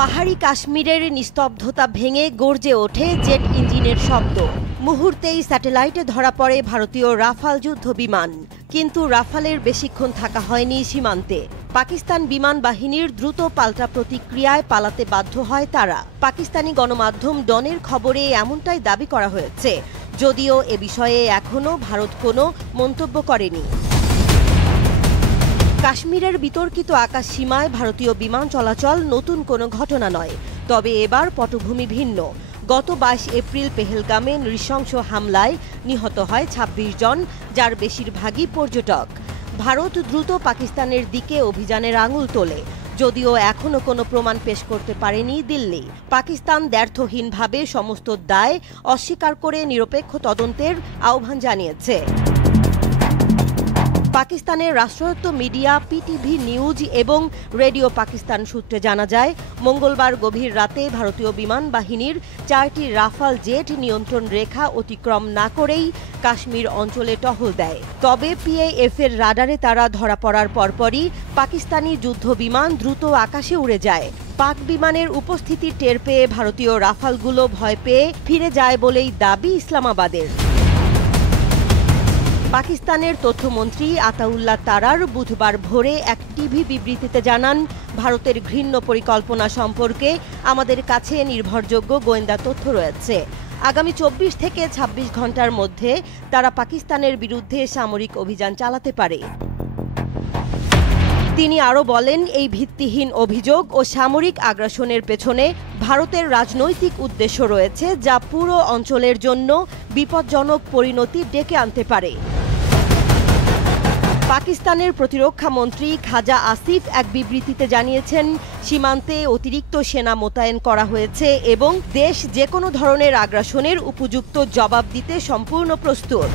পাহাড়ি কাশ্মীরের নিস্তব্ধতা ভেঙে গর্জে ওঠে জেট ইঞ্জিনের শব্দ। মুহূর্তেই স্যাটেলাইটে ধরা পড়ে ভারতীয় রাফাল যুদ্ধ বিমান। কিন্তু রাফালের বেশিক্ষণ থাকা হয়নি সীমান্তে। পাকিস্তান বিমান বাহিনীর দ্রুত পাল্টা প্রতিক্রিয়ায় পালাতে বাধ্য হয় তারা। পাকিস্তানি গণমাধ্যম ডনের খবরে এমনটাই দাবি করা হয়েছে, যদিও এ বিষয়ে এখনও ভারত কোনো মন্তব্য করেনি। কাশ্মীরের বিতর্কিত আকাশ সীমায় ভারতীয় বিমান চলাচল নতুন কোনো ঘটনা নয়, তবে এবার পটভূমি ভিন্ন। গত 22 এপ্রিল পেহেলগামে নৃশংস হামলায় নিহত হয় 26 জন, যার বেশিরভাগই পর্যটক। ভারত দ্রুত পাকিস্তানের দিকে অভিযানের আঙুল তোলে, যদিও এখনও কোনো প্রমাণ পেশ করতে পারেনি দিল্লি। পাকিস্তান দ্ব্যর্থহীনভাবে সমস্ত দায় অস্বীকার করে নিরপেক্ষ তদন্তের আহ্বান জানিয়েছে। পাকিস্তানের রাষ্ট্রায়ত্ত মিডিয়া পিটিভি নিউজ এবং রেডিও পাকিস্তান সূত্রে জানা যায়, মঙ্গলবার গভীর রাতে ভারতীয় বিমান বাহিনীর 4টি রাফাল জেট নিয়ন্ত্রণ রেখা অতিক্রম না করেই কাশ্মীর অঞ্চলে টহল দেয়। তবে পিএএফ এর রাডারে তারা ধরা পড়ার পরপরই পাকিস্তানি যুদ্ধ বিমান দ্রুত আকাশে উড়ে যায়। পাক বিমানের উপস্থিতি টের পেয়ে ভারতীয় রাফালগুলো ভয় পেয়ে ফিরে যায় বলেই দাবি ইসলামাবাদের। পাকিস্তানের তথ্যমন্ত্রী আতাউল্লাহ তারার বুধবার ভোরে এক টিভি বিবৃতিতে জানান, ভারতের ঘৃণ্য পরিকল্পনা সম্পর্কে আমাদের কাছে নির্ভরযোগ্য গোয়েন্দা তথ্য রয়েছে। আগামী 24 থেকে 26 ঘন্টার মধ্যে তারা পাকিস্তানের বিরুদ্ধে সামরিক অভিযান চালাতে পারে। তিনি আরও বলেন, এই ভিত্তিহীন অভিযোগ ও সামরিক আগ্রাসনের পেছনে ভারতের রাজনৈতিক উদ্দেশ্য রয়েছে, যা পুরো অঞ্চলের জন্য বিপজ্জনক পরিণতি ডেকে আনতে পারে। পাকিস্তানের প্রতিরক্ষা মন্ত্রী খাজা আসিফ এক বিবৃতিতে জানিয়েছেন, সীমান্তে অতিরিক্ত সেনা মোতায়েন করা হয়েছে এবং দেশ যে কোনো ধরনের আগ্রাসনের উপযুক্ত জবাব দিতে সম্পূর্ণ প্রস্তুত।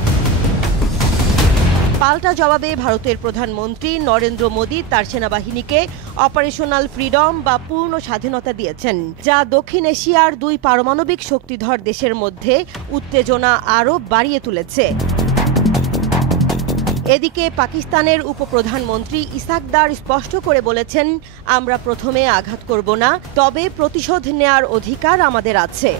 পাল্টা জবাবে ভারতের প্রধানমন্ত্রী নরেন্দ্র মোদী তার সেনাবাহিনীকে অপারেশনাল ফ্রিডম বা পূর্ণ স্বাধীনতা দিয়েছেন, যা দক্ষিণ এশিয়ার 2 পারমাণবিক শক্তিধর দেশের মধ্যে উত্তেজনা আরও বাড়িয়ে তুলেছে। এদিকে পাকিস্তানের উপপ্রধানমন্ত্রী ইসাক দার স্পষ্ট করে বলেছেন, আমরা প্রথমে আঘাত করব না, তবে প্রতিশোধ নেয়ার অধিকার আমাদের আছে।